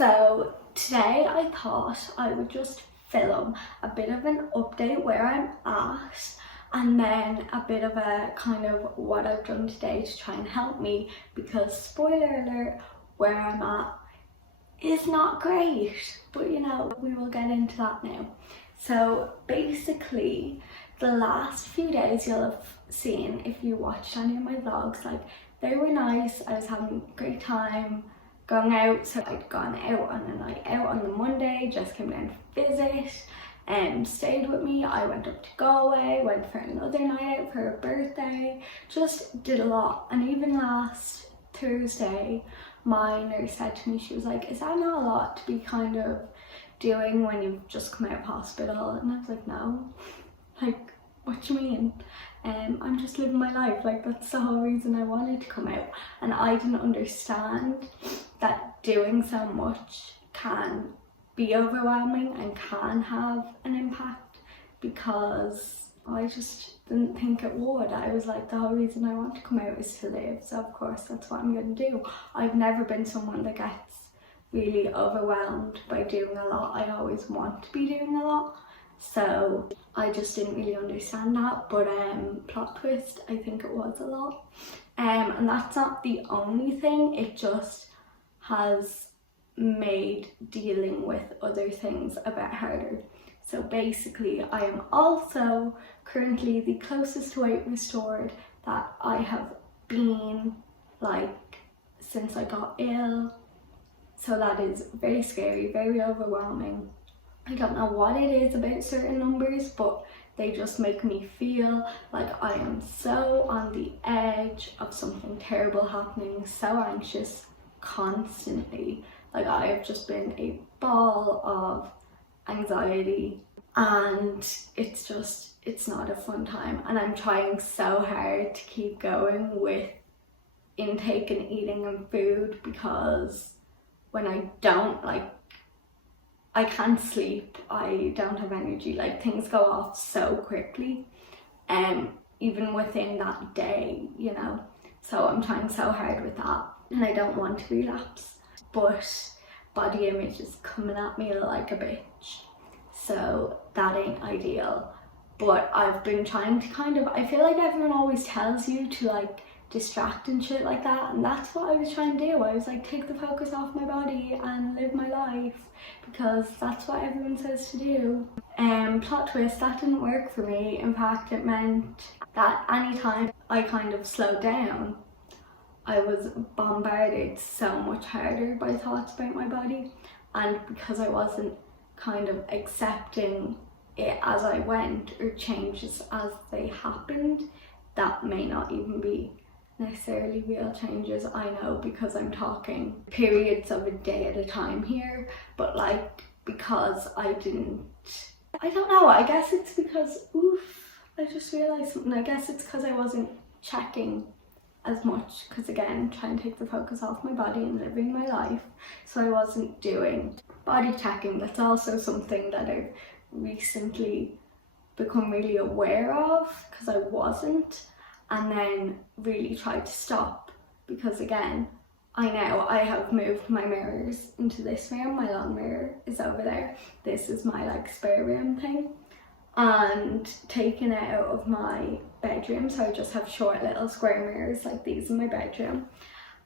So today I thought I would just film a bit of an update where I'm at, and then a bit of a kind of what I've done today to try and help me, because spoiler alert, where I'm at is not great, but you know, we will get into that now. So basically the last few days you'll have seen, if you watched any of my vlogs, like they were nice. I was having a great time going out. So I'd gone out on a night out on the Monday, just came down to visit and stayed with me. I went up to Galway, went for another night out for a birthday, just did a lot. And even last Thursday my nurse said to me, she was like, is that not a lot to be kind of doing when you've just come out of hospital? And I was like, no, like what do you mean? I'm just living my life, like that's the whole reason I wanted to come out. And I didn't understand that doing so much can be overwhelming and can have an impact, because I just didn't think it would. I was like, the whole reason I want to come out is to live, so of course that's what I'm going to do. I've never been someone that gets really overwhelmed by doing a lot. I always want to be doing a lot, so I just didn't really understand that. But plot twist, I think it was a lot, and that's not the only thing. It just has made dealing with other things a bit harder. So basically I am also currently the closest to weight restored that I have been, like, since I got ill. So that is very scary, very overwhelming. I don't know what it is about certain numbers, but they just make me feel like I am so on the edge of something terrible happening, so anxious constantly. Like I have just been a ball of anxiety, and it's not a fun time. And I'm trying so hard to keep going with intake and eating and food, because when I don't, like, I can't sleep, I don't have energy, like things go off so quickly, even within that day, you know. So I'm trying so hard with that, and I don't want to relapse, but body image is coming at me like a bitch, so that ain't ideal. But I've been trying to kind of, I feel like everyone always tells you to like distract and shit like that, and that's what I was trying to do. I was like, take the focus off my body and live my life, because that's what everyone says to do. Plot twist, that didn't work for me. In fact, it meant that anytime I kind of slowed down, I was bombarded so much harder by thoughts about my body. And because I wasn't kind of accepting it as I went, or changes as they happened, that may not even be necessarily real changes. I know, because I'm talking periods of a day at a time here, but like, because I don't know, I guess it's because, I just realised something. I guess it's because I wasn't checking as much, because again, trying to take the focus off my body and living my life, so I wasn't doing body checking. That's also something that I've recently become really aware of, because I wasn't, and then really tried to stop, because again, I have moved my mirrors into this room. My long mirror is over there. This is my like spare room thing, and taken it out of my bedroom, so I just have short little square mirrors like these in my bedroom.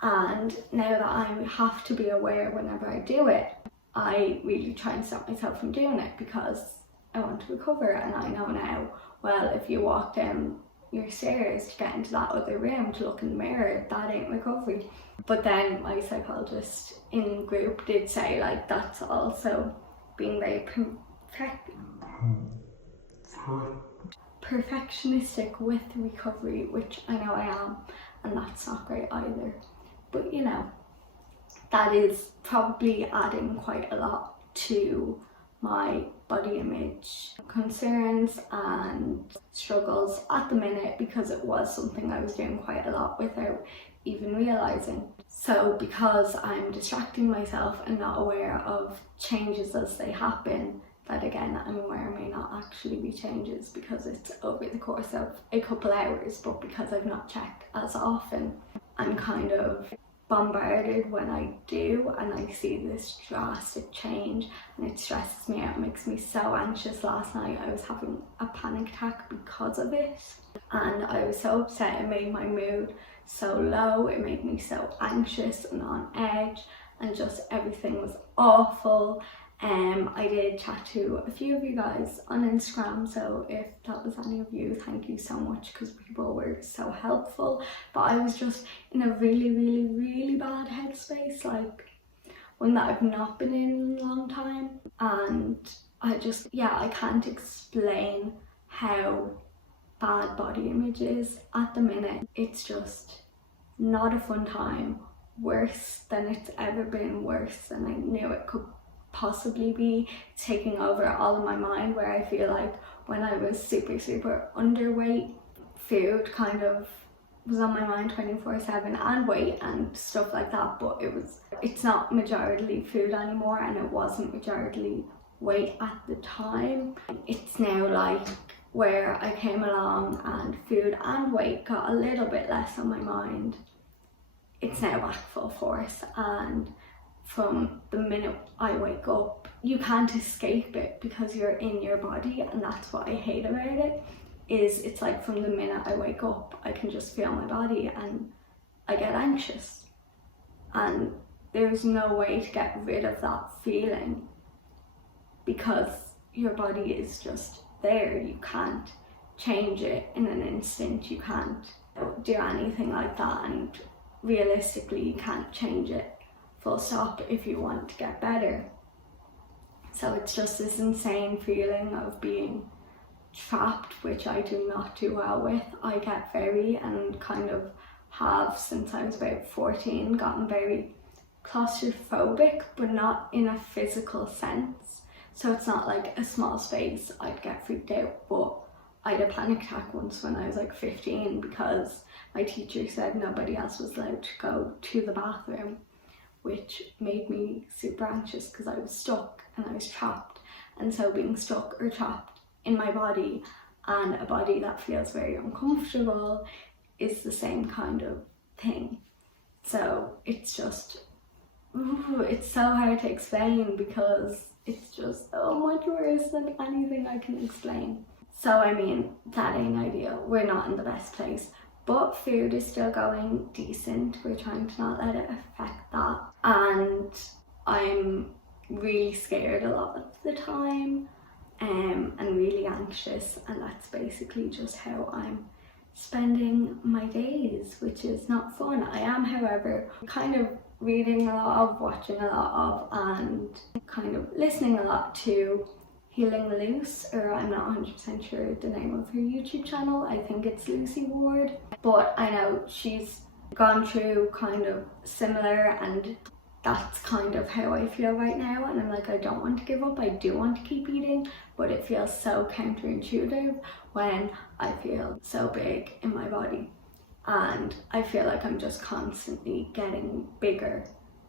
And now that I have to be aware whenever I do it, I really try and stop myself from doing it, because I want to recover. And I know now, well, if you walk down your stairs to get into that other room to look in the mirror, that ain't recovery. But then my psychologist in group did say, like, that's also being very perfectionistic with recovery, which I know I am, and that's not great either. But you know, that is probably adding quite a lot to my body image concerns and struggles at the minute, because it was something I was doing quite a lot without even realising. So because I'm distracting myself and not aware of changes as they happen, that again, I'm aware may not actually be changes, because it's over the course of a couple hours, but because I've not checked as often, I'm kind of bombarded when I do and I see this drastic change, and it stresses me out. It makes me so anxious. Last night I was having a panic attack because of it, and I was so upset. It made my mood so low, it made me so anxious and on edge, and just everything was awful. I did chat to a few of you guys on Instagram, so if that was any of you, thank you so much, because people were so helpful. But I was just in a really bad headspace, like one that I've not been in a long time, and I can't explain how bad body image is at the minute. It's just not a fun time, worse than it's ever been, worse than I knew it could possibly be, taking over all of my mind, where I feel like when I was super underweight, food kind of was on my mind 24/7, and weight and stuff like that, but it's not majority food anymore, and it wasn't majority weight at the time. It's now like where I came along and food and weight got a little bit less on my mind. It's now back full force, and from the minute I wake up, you can't escape it because you're in your body, and that's what I hate about it. It's like from the minute I wake up, I can just feel my body and I get anxious, and there's no way to get rid of that feeling because your body is just there. You can't change it in an instant, you can't do anything like that, and realistically you can't change it full stop if you want to get better. So it's just this insane feeling of being trapped, which I do not do well with. I get very, and kind of have since I was about 14, gotten very claustrophobic, but not in a physical sense. So it's not like a small space I'd get freaked out, but I had a panic attack once when I was like 15 because my teacher said nobody else was allowed to go to the bathroom, which made me super anxious because I was stuck and I was trapped. And so being stuck or trapped in my body, and a body that feels very uncomfortable, is the same kind of thing. So it's just, it's so hard to explain because it's just so much worse than anything I can explain. So I mean, that ain't ideal. We're not in the best place. But food is still going decent. We're trying to not let it affect that. And I'm really scared a lot of the time, and really anxious. And that's basically just how I'm spending my days, which is not fun. I am, however, kind of reading a lot of, watching a lot of, and kind of listening a lot to Healing Loose, or I'm not 100% sure the name of her YouTube channel. I think it's Lucy Ward, but I know she's gone through kind of similar, and that's kind of how I feel right now. And I'm like, I don't want to give up, I do want to keep eating, but it feels so counterintuitive when I feel so big in my body, and I feel like I'm just constantly getting bigger,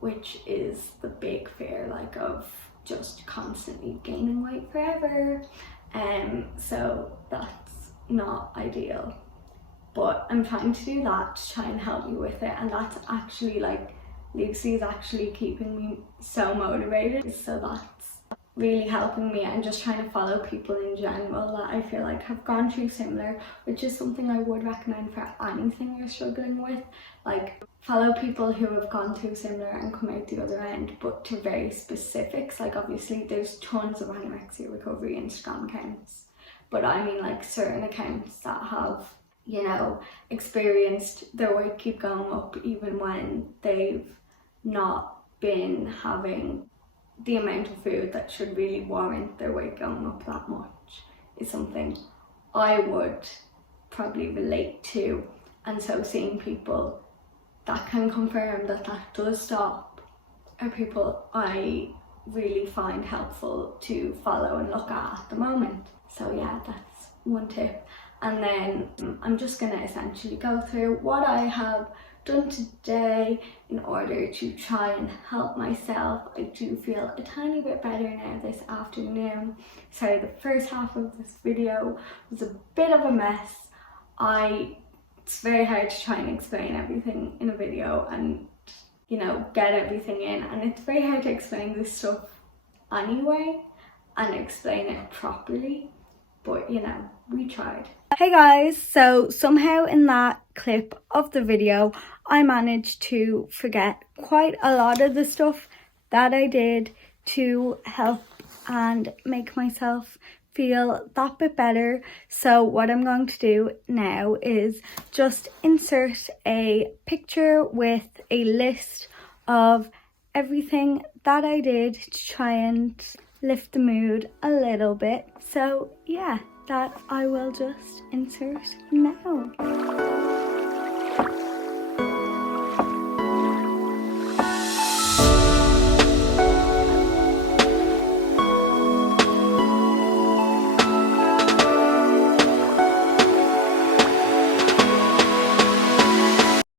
which is the big fear, like of just constantly gaining weight forever. So that's not ideal, but I'm trying to do that to try and help me with it, and that's actually like, Lucy is actually keeping me so motivated, so that's really helping me, and just trying to follow people in general that I feel like have gone through similar, which is something I would recommend for anything you're struggling with. Like, follow people who have gone through similar and come out the other end, but to very specifics. Like, obviously there's tons of anorexia recovery Instagram accounts, but I mean like certain accounts that have, you know, experienced their weight keep going up even when they've not been having the amount of food that should really warrant their weight going up that much, is something I would probably relate to. And so seeing people that can confirm that that does stop are people I really find helpful to follow and look at the moment. So yeah, that's one tip. And then I'm just going to essentially go through what I have done today in order to try and help myself. I do feel a tiny bit better now this afternoon. Sorry, the first half of this video was a bit of a mess. It's very hard to try and explain everything in a video, and you know, get everything in, and it's very hard to explain this stuff anyway and explain it properly, but you know, we tried. Hey guys, so somehow in that clip of the video I managed to forget quite a lot of the stuff that I did to help and make myself feel that bit better. So what I'm going to do now is just insert a picture with a list of everything that I did to try and lift the mood a little bit. So yeah, that I will just insert now.